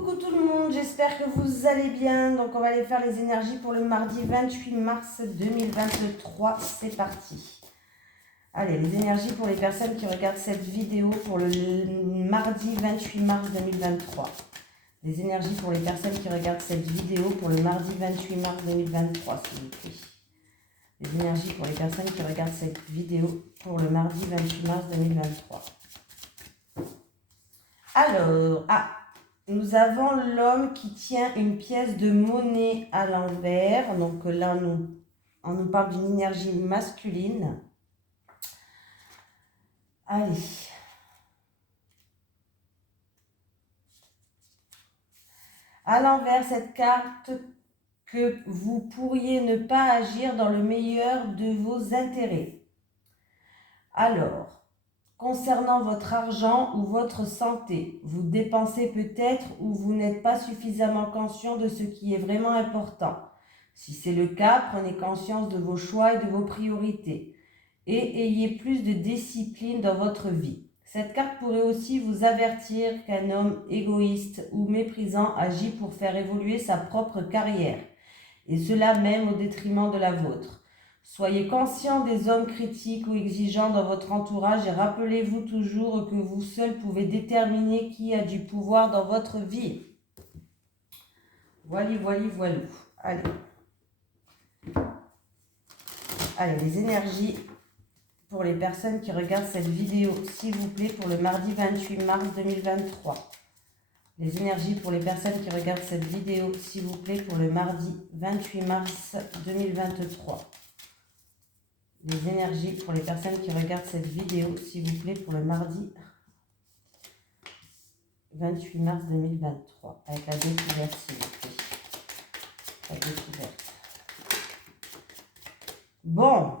Coucou tout le monde, j'espère que vous allez bien. Donc on va aller faire les énergies pour le mardi 28 mars 2023. C'est parti. Allez, les énergies pour les personnes qui regardent cette vidéo pour le mardi 28 mars 2023. Les énergies pour les personnes qui regardent cette vidéo pour le mardi 28 mars 2023, s'il vous plaît. Les énergies pour les personnes qui regardent cette vidéo pour le mardi 28 mars 2023. Alors, nous avons l'homme qui tient une pièce de monnaie à l'envers. Donc là, on nous parle d'une énergie masculine. Allez. À l'envers, cette carte que vous pourriez ne pas agir dans le meilleur de vos intérêts. Alors, concernant votre argent ou votre santé, vous dépensez peut-être ou vous n'êtes pas suffisamment conscient de ce qui est vraiment important. Si c'est le cas, prenez conscience de vos choix et de vos priorités et ayez plus de discipline dans votre vie. Cette carte pourrait aussi vous avertir qu'un homme égoïste ou méprisant agit pour faire évoluer sa propre carrière, et cela même au détriment de la vôtre. Soyez conscient des hommes critiques ou exigeants dans votre entourage et rappelez-vous toujours que vous seul pouvez déterminer qui a du pouvoir dans votre vie. Voilà. Allez. Allez, les énergies pour les personnes qui regardent cette vidéo, s'il vous plaît, pour le mardi 28 mars 2023. Les énergies pour les personnes qui regardent cette vidéo, s'il vous plaît, pour le mardi 28 mars 2023. Les énergies pour les personnes qui regardent cette vidéo, s'il vous plaît, pour le mardi 28 mars 2023. Avec la découverte, s'il vous plaît. La découverte. Bon.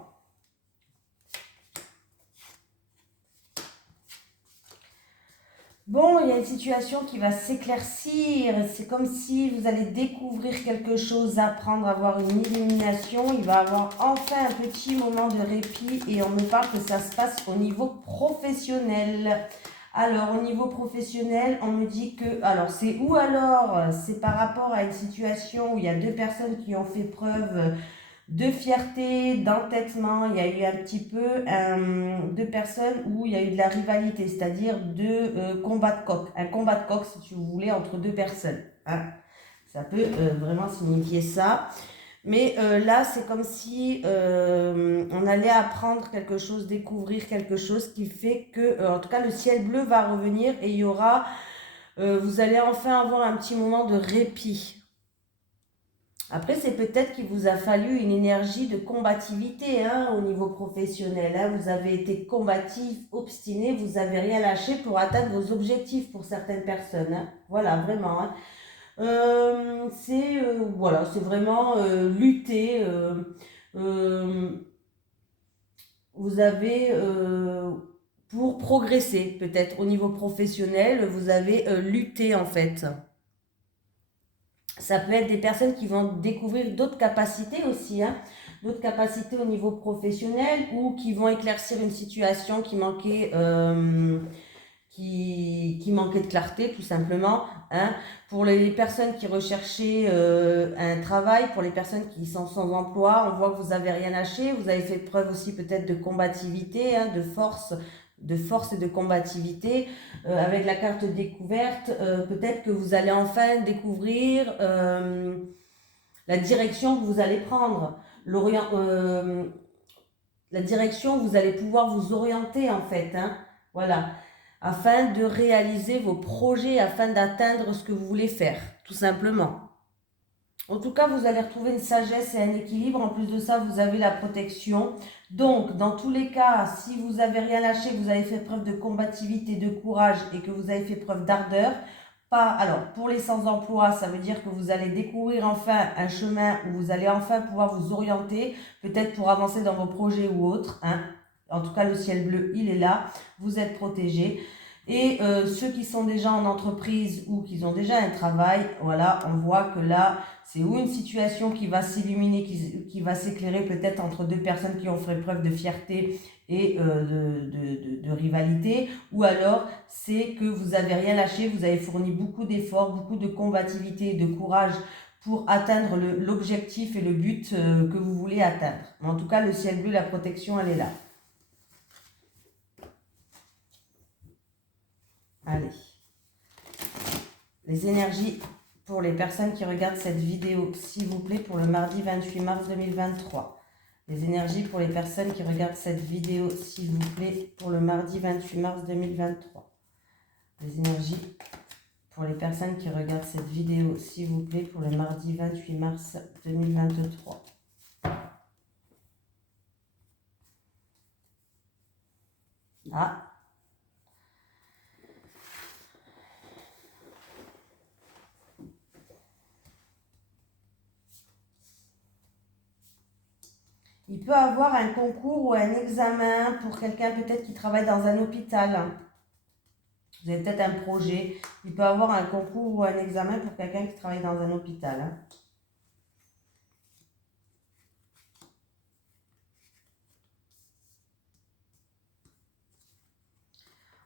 Bon, il y a une situation qui va s'éclaircir. C'est comme si vous allez découvrir quelque chose, apprendre, avoir une illumination. Il va avoir enfin un petit moment de répit et on me parle que ça se passe au niveau professionnel. Alors, au niveau professionnel, on me dit que... Alors, c'est où alors? C'est par rapport à une situation où il y a deux personnes qui ont fait preuve de fierté, d'entêtement. Il y a eu un petit peu deux personnes où il y a eu de la rivalité, c'est-à-dire combat de coq. Un combat de coq, si vous voulez, entre deux personnes. Hein. Ça peut vraiment signifier ça. Mais là, c'est comme si on allait apprendre quelque chose, découvrir quelque chose qui fait que, en tout cas, le ciel bleu va revenir et il y aura, vous allez enfin avoir un petit moment de répit. Après, c'est peut-être qu'il vous a fallu une énergie de combativité au niveau professionnel. Hein. Vous avez été combatif, obstiné, vous n'avez rien lâché pour atteindre vos objectifs pour certaines personnes. Hein. Voilà, vraiment. Hein. Voilà, c'est vraiment lutter. Vous avez, pour progresser peut-être au niveau professionnel, vous avez lutté en fait. Ça peut être des personnes qui vont découvrir d'autres capacités aussi, hein, d'autres capacités au niveau professionnel ou qui vont éclaircir une situation qui manquait, qui manquait de clarté tout simplement. Hein. Pour les personnes qui recherchaient un travail, pour les personnes qui sont sans emploi, on voit que vous n'avez rien lâché, vous avez fait preuve aussi peut-être de combativité, hein, de force et de combativité. Avec la carte découverte, peut-être que vous allez enfin découvrir la direction que vous allez prendre, la direction où vous allez pouvoir vous orienter en fait, hein, voilà, afin de réaliser vos projets, afin d'atteindre ce que vous voulez faire, tout simplement. En tout cas, vous allez retrouver une sagesse et un équilibre. En plus de ça, vous avez la protection. Donc, dans tous les cas, si vous n'avez rien lâché, vous avez fait preuve de combativité, de courage et que vous avez fait preuve d'ardeur. Alors, pour les sans-emploi, ça veut dire que vous allez découvrir enfin un chemin où vous allez enfin pouvoir vous orienter, peut-être pour avancer dans vos projets ou autres. Hein. En tout cas, le ciel bleu, il est là. Vous êtes protégés. Et ceux qui sont déjà en entreprise ou qui ont déjà un travail, voilà, on voit que là, c'est ou une situation qui va s'illuminer, qui va s'éclairer peut-être entre deux personnes qui ont fait preuve de fierté et de rivalité, ou alors c'est que vous n'avez rien lâché, vous avez fourni beaucoup d'efforts, beaucoup de combativité, de courage pour atteindre l'objectif et le but que vous voulez atteindre. En tout cas, le ciel bleu, la protection, elle est là. Allez. Les énergies pour les personnes qui regardent cette vidéo, s'il vous plaît, pour le mardi 28 mars 2023. Les énergies pour les personnes qui regardent cette vidéo, s'il vous plaît, pour le mardi 28 mars 2023. Les énergies pour les personnes qui regardent cette vidéo, s'il vous plaît, pour le mardi 28 mars 2023. Ah. Il peut avoir un concours ou un examen pour quelqu'un peut-être qui travaille dans un hôpital. Vous avez peut-être un projet. Il peut avoir un concours ou un examen pour quelqu'un qui travaille dans un hôpital.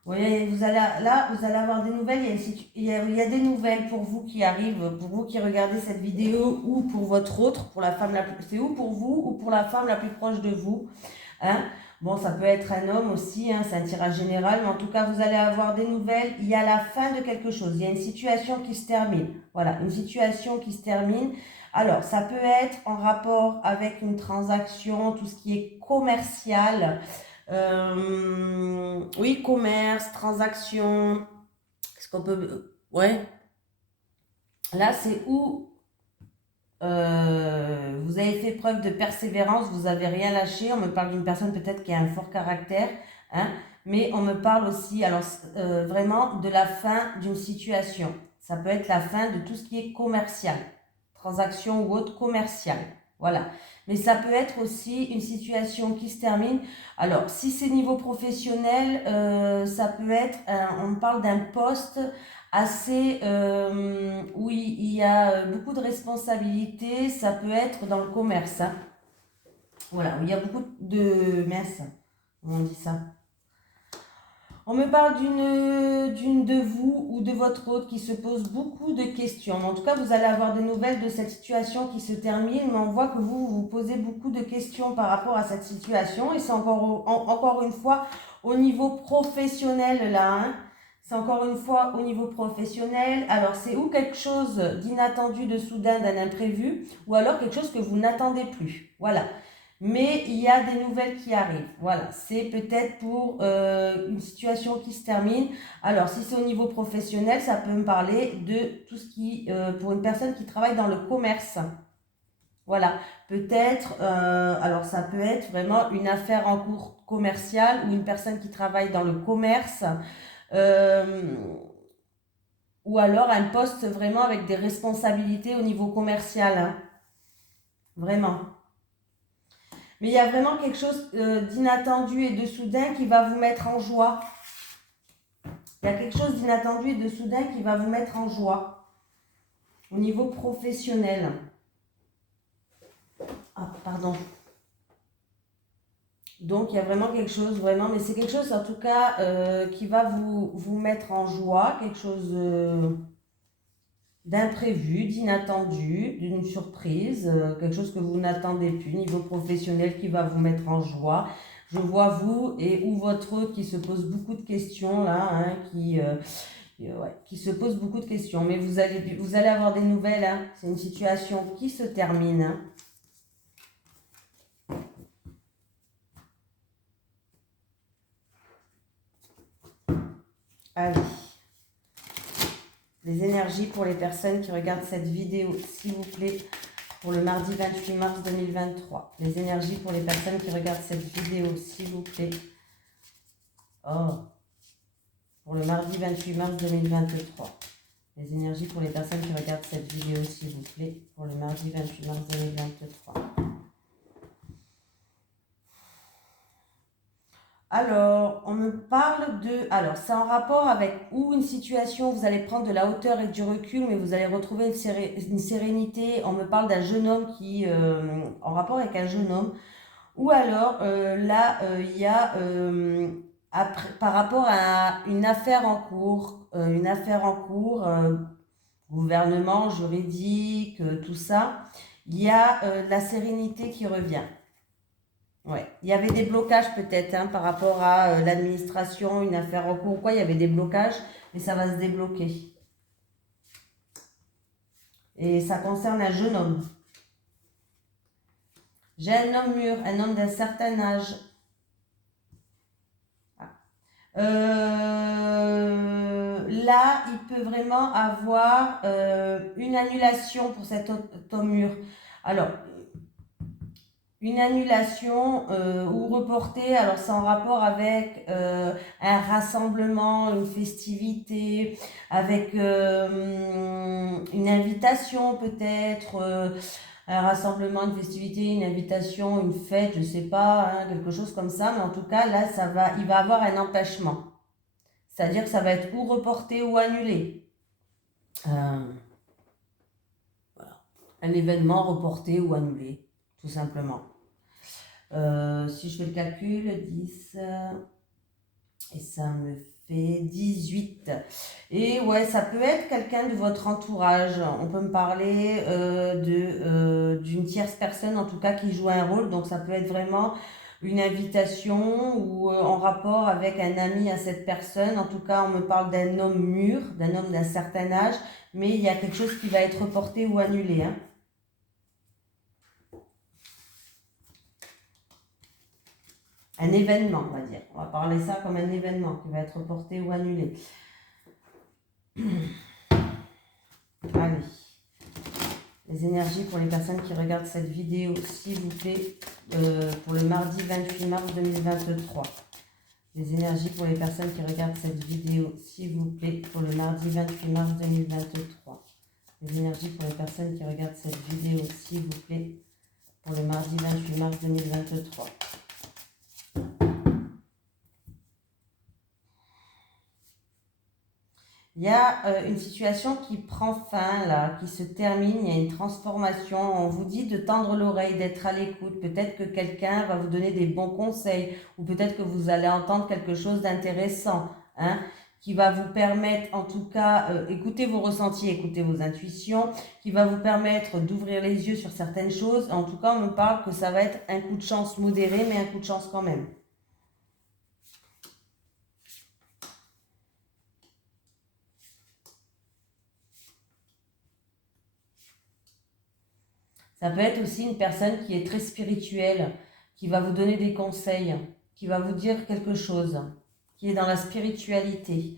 Vous voyez, vous allez avoir des nouvelles. Il y a des nouvelles pour vous qui arrivent, pour vous qui regardez cette vidéo ou pour votre autre, pour la femme la plus, c'est ou pour vous ou pour la femme la plus proche de vous. Hein? Bon, ça peut être un homme aussi, hein, c'est un tirage général, mais en tout cas, vous allez avoir des nouvelles. Il y a la fin de quelque chose. Il y a une situation qui se termine. Voilà, une situation qui se termine. Alors, ça peut être en rapport avec une transaction, tout ce qui est commercial. Oui, commerce, transaction. Est-ce qu'on peut... Ouais. Là, c'est où vous avez fait preuve de persévérance, vous n'avez rien lâché. On me parle d'une personne peut-être qui a un fort caractère, hein, mais on me parle aussi, alors vraiment, de la fin d'une situation. Ça peut être la fin de tout ce qui est commercial, transaction ou autre commercial. Voilà. Mais ça peut être aussi une situation qui se termine. Alors, si c'est niveau professionnel, ça peut être, on parle d'un poste assez, où il y a beaucoup de responsabilités. Ça peut être dans le commerce. Hein. Voilà, où il y a beaucoup de... Mince, comment on dit ça? On me parle d'une de vous ou de votre autre qui se pose beaucoup de questions. En tout cas, vous allez avoir des nouvelles de cette situation qui se termine, mais on voit que vous vous posez beaucoup de questions par rapport à cette situation. Et c'est encore une fois au niveau professionnel là. Hein. C'est encore une fois au niveau professionnel. Alors, c'est ou quelque chose d'inattendu, de soudain, d'un imprévu, ou alors quelque chose que vous n'attendez plus. Voilà. Mais il y a des nouvelles qui arrivent. Voilà, c'est peut-être pour une situation qui se termine. Alors, si c'est au niveau professionnel, ça peut me parler de tout ce qui, pour une personne qui travaille dans le commerce. Voilà, peut-être, alors ça peut être vraiment une affaire en cours commerciale ou une personne qui travaille dans le commerce. Ou alors un poste vraiment avec des responsabilités au niveau commercial. Hein. Vraiment. Mais il y a vraiment quelque chose d'inattendu et de soudain qui va vous mettre en joie. Il y a quelque chose d'inattendu et de soudain qui va vous mettre en joie. Au niveau professionnel. Ah, pardon. Donc, il y a vraiment quelque chose, vraiment, mais c'est quelque chose en tout cas qui va vous mettre en joie. Quelque chose d'imprévu, d'inattendu, d'une surprise. Quelque chose que vous n'attendez plus. Niveau professionnel qui va vous mettre en joie. Je vois vous et ou votre autre qui se pose beaucoup de questions là, hein, qui se pose beaucoup de questions. Mais vous allez avoir des nouvelles. Hein. C'est une situation qui se termine. Hein. Allez. Les énergies pour les personnes qui regardent cette vidéo, s'il vous plaît, pour le mardi 28 mars 2023. Les énergies pour les personnes qui regardent cette vidéo, s'il vous plaît. Oh. Pour le mardi 28 mars 2023. Les énergies pour les personnes qui regardent cette vidéo, s'il vous plaît, pour le mardi 28 mars 2023. Alors, on me parle de... Alors, c'est en rapport avec ou une situation où vous allez prendre de la hauteur et du recul, mais vous allez retrouver une sérénité. On me parle d'un jeune homme qui... en rapport avec un jeune homme. Ou alors, là, il y a... par rapport à une affaire en cours, gouvernement, juridique, tout ça, il y a la sérénité qui revient. Ouais. Il y avait des blocages peut-être hein, par rapport à l'administration, une affaire en cours ou quoi, il y avait des blocages, mais ça va se débloquer. Et ça concerne un jeune homme. J'ai un homme mûr, un homme d'un certain âge. Là, il peut vraiment avoir une annulation pour cet homme mûr. Alors, une annulation ou reportée, alors c'est en rapport avec un rassemblement, une festivité, avec une invitation peut-être, un rassemblement, une festivité, une invitation, une fête, je sais pas, hein, quelque chose comme ça, mais en tout cas là il va avoir un empêchement. C'est-à-dire que ça va être ou reporté ou annulé. Voilà. Un événement reporté ou annulé, tout simplement. Si je fais le calcul, 10, et ça me fait 18. Et ouais, ça peut être quelqu'un de votre entourage. On peut me parler d'une tierce personne, en tout cas, qui joue un rôle. Donc ça peut être vraiment une invitation ou en rapport avec un ami à cette personne. En tout cas, on me parle d'un homme mûr, d'un homme d'un certain âge, mais il y a quelque chose qui va être reporté ou annulé, hein. Un événement, on va dire. On va parler ça comme un événement qui va être reporté ou annulé. Allez. Les énergies pour les personnes qui regardent cette vidéo, s'il vous plaît, pour le mardi 28 mars 2023. Les énergies pour les personnes qui regardent cette vidéo, s'il vous plaît, pour le mardi 28 mars 2023. Les énergies pour les personnes qui regardent cette vidéo, s'il vous plaît, pour le mardi 28 mars 2023. Il y a une situation qui prend fin, là, qui se termine, il y a une transformation. On vous dit de tendre l'oreille, d'être à l'écoute. Peut-être que quelqu'un va vous donner des bons conseils ou peut-être que vous allez entendre quelque chose d'intéressant, hein, qui va vous permettre, en tout cas, écoutez vos ressentis, écoutez vos intuitions, qui va vous permettre d'ouvrir les yeux sur certaines choses. En tout cas, on me parle que ça va être un coup de chance modéré, mais un coup de chance quand même. Ça peut être aussi une personne qui est très spirituelle, qui va vous donner des conseils, qui va vous dire quelque chose, qui est dans la spiritualité.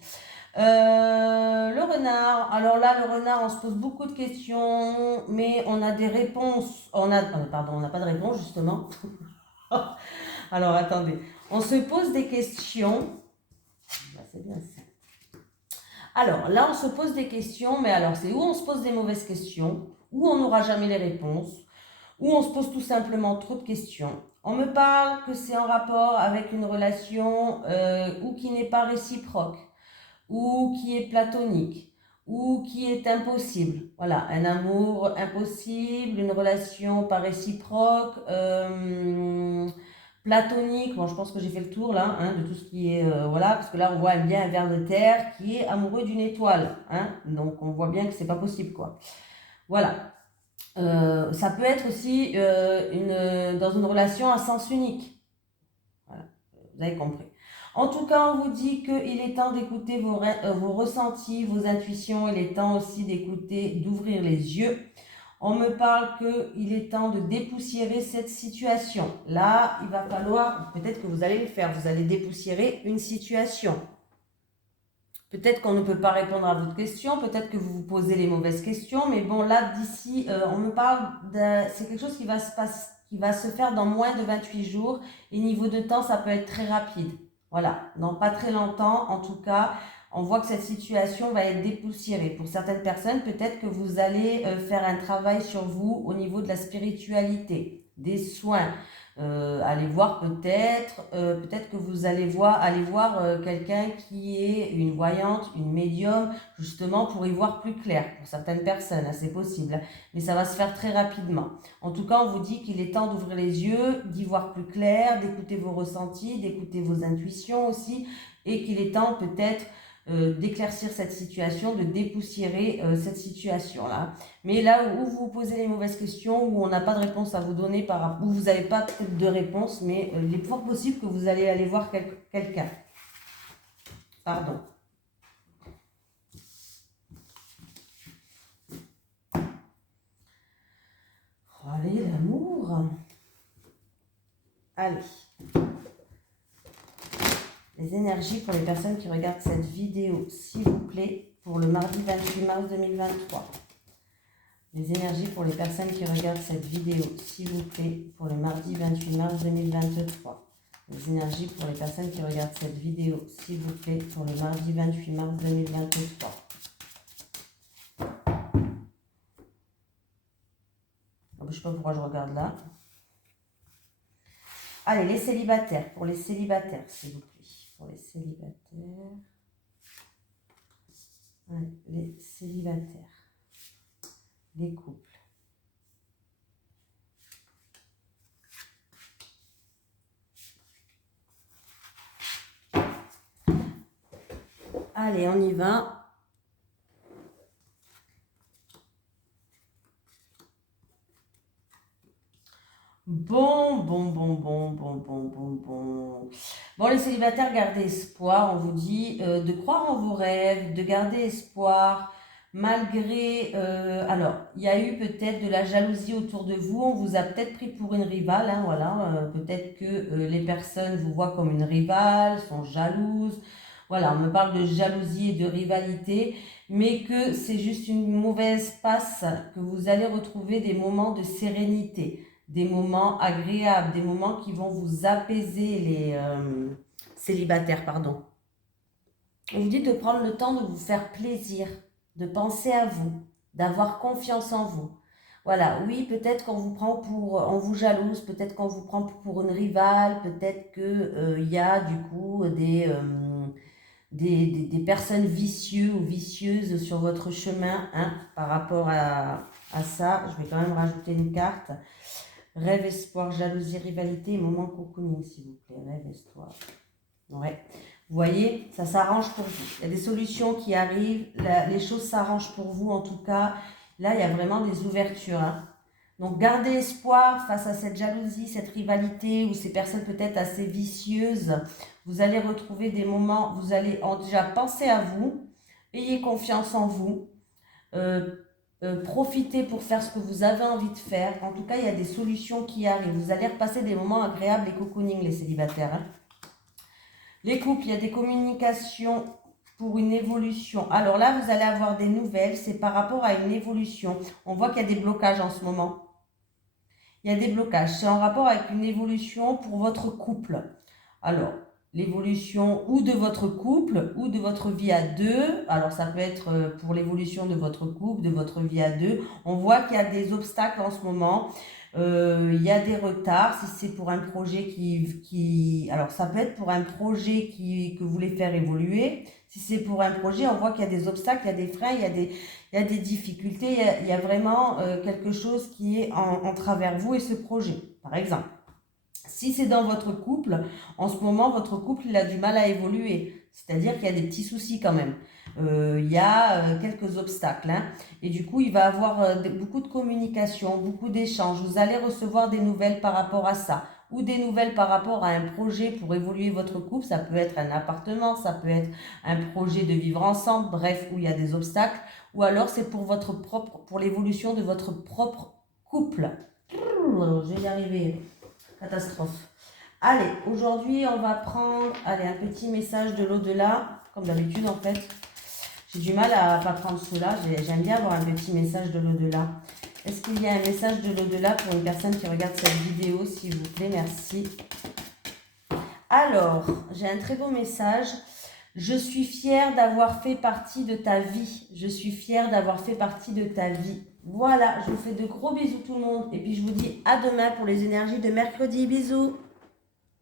Le renard, alors là, le renard, on se pose beaucoup de questions, mais on a des réponses. On n'a pas de réponse, justement. Alors, attendez. On se pose des questions. C'est bien ça. Alors, là, on se pose des questions, mais alors, c'est où on se pose des mauvaises questions, où on n'aura jamais les réponses, où on se pose tout simplement trop de questions. On me parle que c'est en rapport avec une relation ou qui n'est pas réciproque, ou qui est platonique, ou qui est impossible. Voilà, un amour impossible, une relation pas réciproque, platonique. Bon, je pense que j'ai fait le tour là, hein, de tout ce qui est... voilà, parce que là, on voit bien un ver de terre qui est amoureux d'une étoile. Hein, donc, on voit bien que c'est pas possible, quoi. Voilà. Ça peut être aussi dans une relation à sens unique. Voilà, vous avez compris. En tout cas, on vous dit qu'il est temps d'écouter vos ressentis, vos intuitions. Il est temps aussi d'écouter, d'ouvrir les yeux. On me parle qu'il est temps de dépoussiérer cette situation. Là, il va falloir, peut-être que vous allez le faire, vous allez dépoussiérer une situation. Peut-être qu'on ne peut pas répondre à votre question, peut-être que vous vous posez les mauvaises questions, mais bon, là, d'ici, on me parle c'est quelque chose qui va se faire dans moins de 28 jours. Et niveau de temps, ça peut être très rapide. Voilà, dans pas très longtemps, en tout cas, on voit que cette situation va être dépoussiérée. Pour certaines personnes, peut-être que vous allez faire un travail sur vous au niveau de la spiritualité. des soins. Allez voir peut-être que vous allez aller voir quelqu'un qui est une voyante, une médium, justement pour y voir plus clair. Pour certaines personnes, hein, c'est possible, mais ça va se faire très rapidement. En tout cas, on vous dit qu'il est temps d'ouvrir les yeux, d'y voir plus clair, d'écouter vos ressentis, d'écouter vos intuitions aussi, et qu'il est temps peut-être d'éclaircir cette situation, de dépoussiérer cette situation-là. Mais là où vous vous posez les mauvaises questions, où on n'a pas de réponse à vous donner, où vous n'avez pas peut-être de réponse, mais il est fort possible que vous allez aller voir quelqu'un. Pardon. Oh, allez, l'amour. Allez. Les énergies pour les personnes qui regardent cette vidéo, s'il vous plaît, pour le mardi 28 mars 2023. Les énergies pour les personnes qui regardent cette vidéo, s'il vous plaît, pour le mardi 28 mars 2023. Les énergies pour les personnes qui regardent cette vidéo, s'il vous plaît, pour le mardi 28 mars 2023. Je ne sais pas pourquoi je regarde là. Allez, les célibataires, pour les célibataires, s'il vous plaît. Pour les célibataires. Allez, les célibataires. Les couples. Allez, on y va. Bon. Bon, les célibataires, gardez espoir. On vous dit de croire en vos rêves, de garder espoir, malgré... alors, il y a eu peut-être de la jalousie autour de vous. On vous a peut-être pris pour une rivale. Hein, voilà. Peut-être que les personnes vous voient comme une rivale, sont jalouses. Voilà, on me parle de jalousie et de rivalité, mais que c'est juste une mauvaise passe, que vous allez retrouver des moments de sérénité, des moments agréables, des moments qui vont vous apaiser, les célibataires, pardon. On vous dit de prendre le temps de vous faire plaisir, de penser à vous, d'avoir confiance en vous. Voilà, oui, peut-être qu'on vous prend on vous jalouse, peut-être qu'on vous prend pour une rivale, peut-être qu'il y a du coup des personnes vicieuses ou vicieuses sur votre chemin, hein, par rapport à ça. Je vais quand même rajouter une carte. Rêve, espoir, jalousie, rivalité, moment cocooning, s'il vous plaît. Rêve, espoir. Ouais. Vous voyez, ça s'arrange pour vous. Il y a des solutions qui arrivent. Les choses s'arrangent pour vous, en tout cas. Là, il y a vraiment des ouvertures. Hein. Donc, gardez espoir face à cette jalousie, cette rivalité ou ces personnes peut-être assez vicieuses. Vous allez retrouver des moments, vous allez déjà penser à vous. Ayez confiance en vous. Profitez pour faire ce que vous avez envie de faire. En tout cas, il y a des solutions qui arrivent. Vous allez repasser des moments agréables et cocooning, les célibataires. Hein. Les couples, il y a des communications pour une évolution. Alors là, vous allez avoir des nouvelles. C'est par rapport à une évolution. On voit qu'il y a des blocages en ce moment. Il y a des blocages. C'est en rapport avec une évolution pour votre couple. Alors, l'évolution ou de votre couple ou de votre vie à deux. Alors, ça peut être pour l'évolution de votre couple, de votre vie à deux. On voit qu'il y a des obstacles en ce moment. Il y a des retards. Si c'est pour un projet alors, ça peut être pour un projet que vous voulez faire évoluer. Si c'est pour un projet, on voit qu'il y a des obstacles, il y a des freins, il y a des difficultés. Il y a vraiment quelque chose qui est en travers vous et ce projet, par exemple. Si c'est dans votre couple, en ce moment, votre couple, il a du mal à évoluer. C'est-à-dire qu'il y a des petits soucis quand même. Il y a quelques obstacles. Hein, et du coup, il va y avoir beaucoup de communication, beaucoup d'échanges. Vous allez recevoir des nouvelles par rapport à ça. Ou des nouvelles par rapport à un projet pour évoluer votre couple. Ça peut être un appartement, ça peut être un projet de vivre ensemble. Bref, où il y a des obstacles. Ou alors, c'est pour l'évolution de votre propre couple. Je vais y arriver. Catastrophe. Allez, aujourd'hui, on va prendre un petit message de l'au-delà, comme d'habitude en fait. J'ai du mal à ne pas prendre cela. J'aime bien avoir un petit message de l'au-delà. Est-ce qu'il y a un message de l'au-delà pour une personne qui regarde cette vidéo, s'il vous plaît? Merci. Alors, j'ai un très beau message. Je suis fière d'avoir fait partie de ta vie. Je suis fière d'avoir fait partie de ta vie. Voilà, je vous fais de gros bisous tout le monde. Et puis je vous dis à demain pour les énergies de mercredi. Bisous.